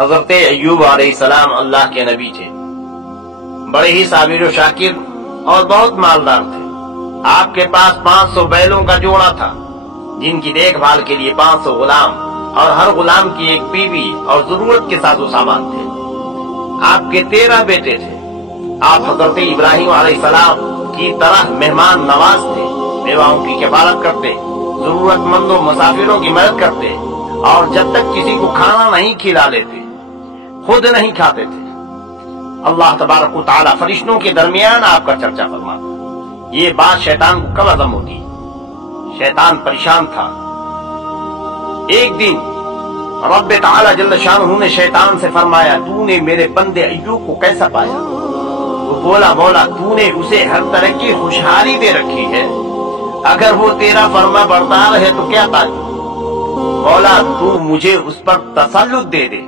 حضرت ایوب علیہ السلام اللہ کے نبی تھے، بڑے ہی صابر و شاکر اور بہت مالدار تھے۔ آپ کے پاس 500 بیلوں کا جوڑا تھا، جن کی دیکھ بھال کے لیے 500 غلام اور ہر غلام کی ایک بیوی اور ضرورت کے ساتھ سامان تھے۔ آپ کے 13 بیٹے تھے۔ آپ حضرت ابراہیم علیہ السلام کی طرح مہمان نواز تھے، بیواؤں کی کفالت کرتے، ضرورت مندوں مسافروں کی مدد کرتے، اور جب تک کسی کو کھانا نہیں کھلا لیتے خود نہیں کھاتے تھے۔ اللہ تبارک و تعالی فرشتوں کے درمیان آپ کا چرچا فرماتا۔ یہ بات شیطان کو کب ہضم ہوتی؟ شیطان پریشان تھا۔ ایک دن رب تعالی جل شانہ نے شیطان سے فرمایا، تو نے میرے بندے ایوب کو کیسا پایا؟ وہ بولا تو نے اسے ہر طرح کی خوشحالی دے رکھی ہے، اگر وہ تیرا فرما بردار ہے تو کیا پاتی؟ بولا تو مجھے اس پر تسلط دے دے۔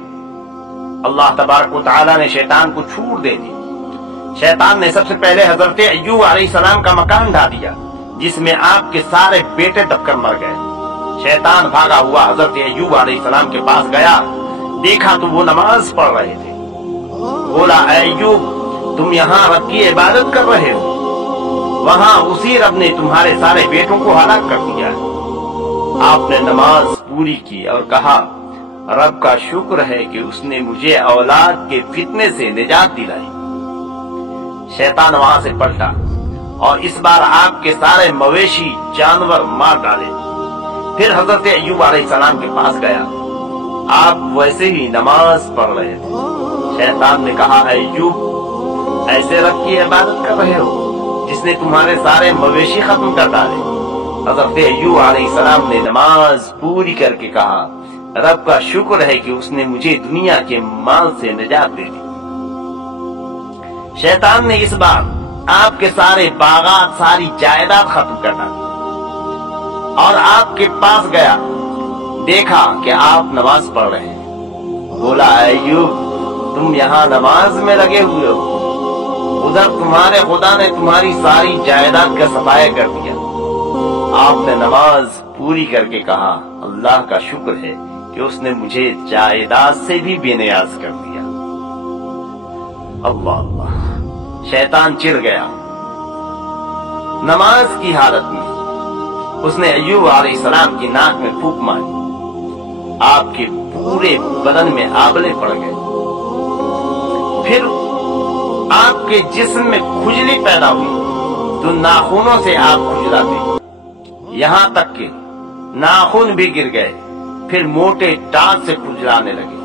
اللہ تبارک و تعالی نے شیطان کو چھوٹ دے دی۔ شیطان نے سب سے پہلے حضرت ایوب علیہ السلام کا مکان ڈھا دیا، جس میں آپ کے سارے بیٹے دب کر مر گئے۔ شیطان بھاگا ہوا حضرت ایوب علیہ السلام کے پاس گیا، دیکھا تو وہ نماز پڑھ رہے تھے۔ بولا، اے ایوب، تم یہاں رب کی عبادت کر رہے ہو، وہاں اسی رب نے تمہارے سارے بیٹوں کو ہلاک کر دیا ہے۔ آپ نے نماز پوری کی اور کہا، رب کا شکر ہے کہ اس نے مجھے اولاد کے فتنے سے نجات دلائی۔ شیطان وہاں سے پلٹا اور اس بار آپ کے سارے مویشی جانور مار ڈالے۔ پھر حضرت ایوب علیہ السلام کے پاس گیا، آپ ویسے ہی نماز پڑھ رہے تھے۔ شیطان نے کہا، اے ایوب، ایسے رب کی عبادت کر رہے ہو جس نے تمہارے سارے مویشی ختم کر ڈالے؟ حضرت ایوب علیہ السلام نے نماز پوری کر کے کہا، رب کا شکر ہے کہ اس نے مجھے دنیا کے مال سے نجات دے دی۔ شیطان نے اس بار آپ کے سارے باغات، ساری جائیداد ختم کر ڈالی اور آپ کے پاس گیا، دیکھا کہ آپ نماز پڑھ رہے ہیں۔ بولا، اے ایوب، تم یہاں نماز میں لگے ہوئے ہو، ادھر تمہارے خدا نے تمہاری ساری جائیداد کا صفایا کر دیا۔ آپ نے نماز پوری کر کے کہا، اللہ کا شکر ہے کہ اس نے مجھے جائیداد سے بھی بے نیاز کر دیا۔ اللہ اللہ۔ شیطان چڑ گیا۔ نماز کی حالت میں اس نے ایوب علیہ السلام کی ناک میں پھونک ماری، آپ کے پورے بدن میں آبلے پڑ گئے۔ پھر آپ کے جسم میں کھجلی پیدا ہوئی تو ناخنوں سے آپ کھجلاتے، یہاں تک کہ ناخن بھی گر گئے۔ پھر موٹے ٹانک سے کھجلانے لگے،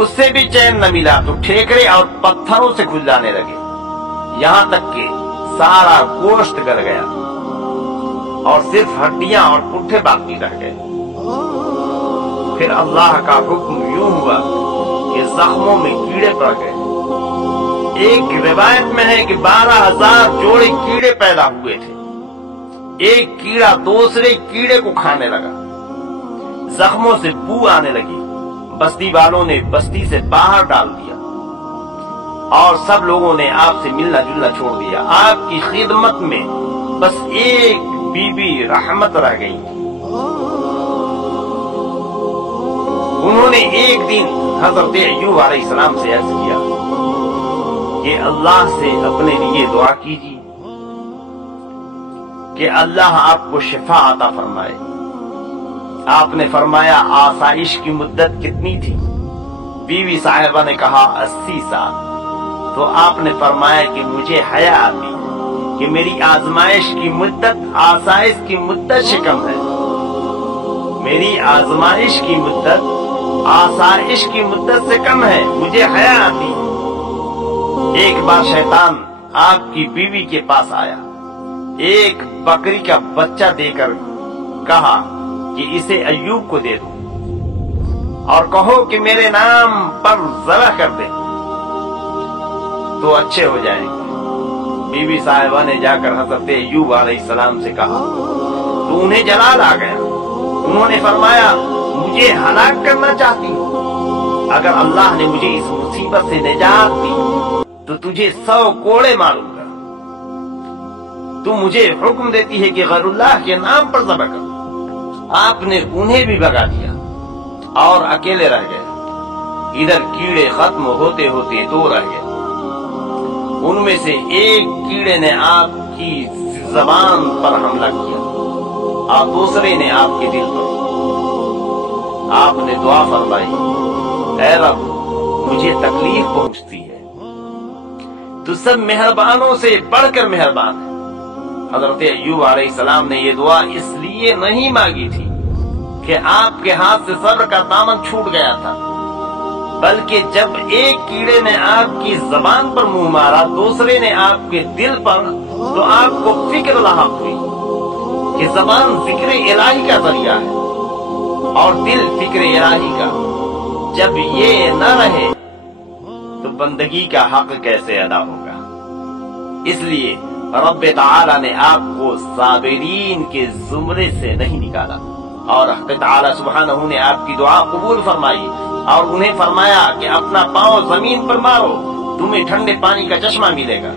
اس سے بھی چین نہ ملا تو ٹھیکرے اور پتھروں سے کھجلانے لگے، یہاں تک کہ سارا گوشت گل گیا اور صرف ہڈیاں اور پٹھے باقی رہ گئے۔ پھر اللہ کا حکم یوں ہوا کہ زخموں میں کیڑے پڑ گئے۔ ایک روایت میں ہے کہ 12,000 جوڑے کیڑے پیدا ہوئے تھے۔ ایک کیڑا دوسرے کیڑے کو کھانے لگا، زخموں سے بو آنے لگی۔ بستی والوں نے بستی سے باہر ڈال دیا اور سب لوگوں نے آپ سے ملنا جلنا چھوڑ دیا۔ آپ کی خدمت میں بس ایک بی بی رحمت رہ گئی۔ انہوں نے ایک دن حضرت ایوب علیہ السلام سے عرض کیا کہ اللہ سے اپنے لیے دعا کیجیے کہ اللہ آپ کو شفا عطا فرمائے۔ آپ نے فرمایا، آسائش کی مدت کتنی تھی؟ بیوی صاحبہ نے کہا 80 سال۔ تو آپ نے فرمایا کہ مجھے حیا آتی کہ میری آزمائش کی مدت آسائش کی مدت سے کم ہے، میری آزمائش کی مدت آسائش کی مدت سے کم ہے، مجھے حیا آتی۔ ایک بار شیطان آپ کی بیوی کے پاس آیا، ایک بکری کا بچہ دے کر کہا کہ اسے ایوب کو دے دو اور کہو کہ میرے نام پر ذبح کر دے تو اچھے ہو جائیں گے۔ بی بی صاحبہ نے جا کر حضرت ایوب علیہ السلام سے کہا تو انہیں جلال آ گیا۔ انہوں نے فرمایا، مجھے ہلاک کرنا چاہتی ہو؟ اگر اللہ نے مجھے اس مصیبت سے نجات دی تو تجھے 100 کوڑے ماروں گا۔ تو مجھے حکم دیتی ہے کہ غیر اللہ کے نام پر ذبح کرو۔ آپ نے انہیں بھی بھگا دیا اور اکیلے رہ گئے۔ ادھر کیڑے ختم ہوتے ہوتے 2 رہ گئے۔ ان میں سے ایک کیڑے نے آپ کی زبان پر حملہ کیا اور دوسرے نے آپ کے دل پر۔ آپ نے دعا فرمائی، اے رب مجھے تکلیف پہنچتی ہے، تو سب مہربانوں سے بڑھ کر مہربان ہے۔ حضرت ایوب علیہ السلام نے یہ دعا اس لیے نہیں مانگی تھی کہ آپ کے ہاتھ سے صبر کا دامن چھوٹ گیا تھا، بلکہ جب ایک کیڑے نے آپ کی زبان پر منہ مارا، دوسرے نے آپ کے دل پر، تو آپ کو فکر لاحق ہوئی کہ زبان ذکر الہی کا ذریعہ ہے اور دل فکر الہی کا۔ جب یہ نہ رہے تو بندگی کا حق کیسے ادا ہوگا؟ اس لیے رب تعالی نے آپ کو صابرین کے زمرے سے نہیں نکالا، اور حق تعالی سبحانہ نے آپ کی دعا قبول فرمائی اور انہیں فرمایا کہ اپنا پاؤں زمین پر مارو، تمہیں ٹھنڈے پانی کا چشمہ ملے گا۔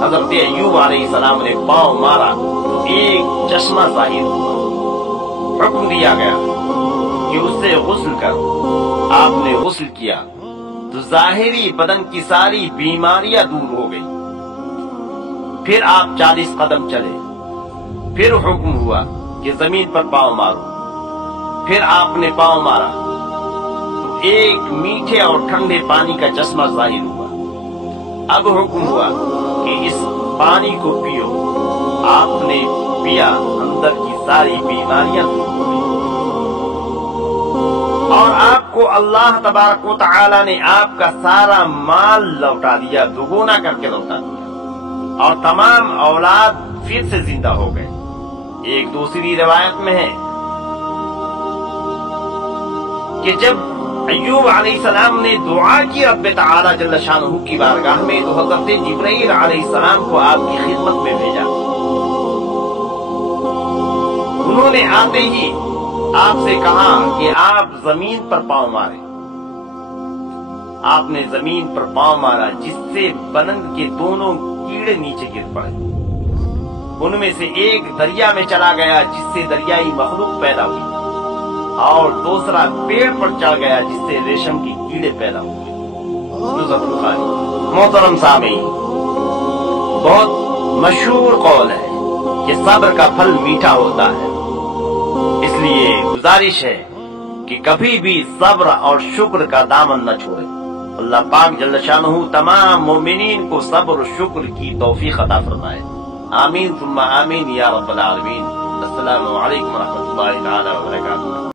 حضرت ایوب علیہ السلام نے پاؤں مارا تو ایک چشمہ ظاہر ہوا۔ حکم دیا گیا کہ اس سے غسل کرو۔ آپ نے غسل کیا تو ظاہری بدن کی ساری بیماریاں دور ہو گئی۔ پھر آپ 40 قدم چلے، پھر حکم ہوا کہ زمین پر پاؤں مارو۔ پھر آپ نے پاؤں مارا تو ایک میٹھے اور ٹھنڈے پانی کا چشمہ ظاہر ہوا۔ اب حکم ہوا کہ اس پانی کو پیو۔ آپ نے پیا، اندر کی ساری بیماریاں دور ہو گئی، اور آپ کو اللہ تبارک و تعالی نے آپ کا سارا مال لوٹا دیا، دوگنا کر کے لوٹا دیا، اور تمام اولاد پھر سے زندہ ہو گئے۔ ایک دوسری روایت میں ہے کہ جب ایوب علیہ السلام نے دعا کی رب تعالی جل شانہ کی بارگاہ میں، تو حضرت جبرائیل علیہ السلام کو آپ کی خدمت میں بھیجا۔ انہوں نے آتے ہی آپ سے کہا کہ آپ زمین پر پاؤں مارے۔ آپ نے زمین پر پاؤں مارا، جس سے پلنگ کے دونوں کیڑے نیچے گر پڑے۔ ان میں سے ایک دریا میں چلا گیا، جس سے دریائی مخلوق پیدا ہوئی، اور دوسرا پیڑ پر چڑھ گیا، جس سے ریشم کی کیڑے پیدا ہوئے۔ نصرت البخاری۔ محترم سامعین، بہت مشہور قول ہے کہ صبر کا پھل میٹھا ہوتا ہے، اس لیے گزارش ہے کہ کبھی بھی صبر اور شکر کا دامن نہ چھوڑے۔ اللہ پاک جل شانہ تمام مومنین کو صبر و شکر کی توفیق عطا فرمائے۔ آمین ثم آمین یا رب العالمین۔ السلام علیکم ورحمۃ اللہ تعالی وبرکاتہ۔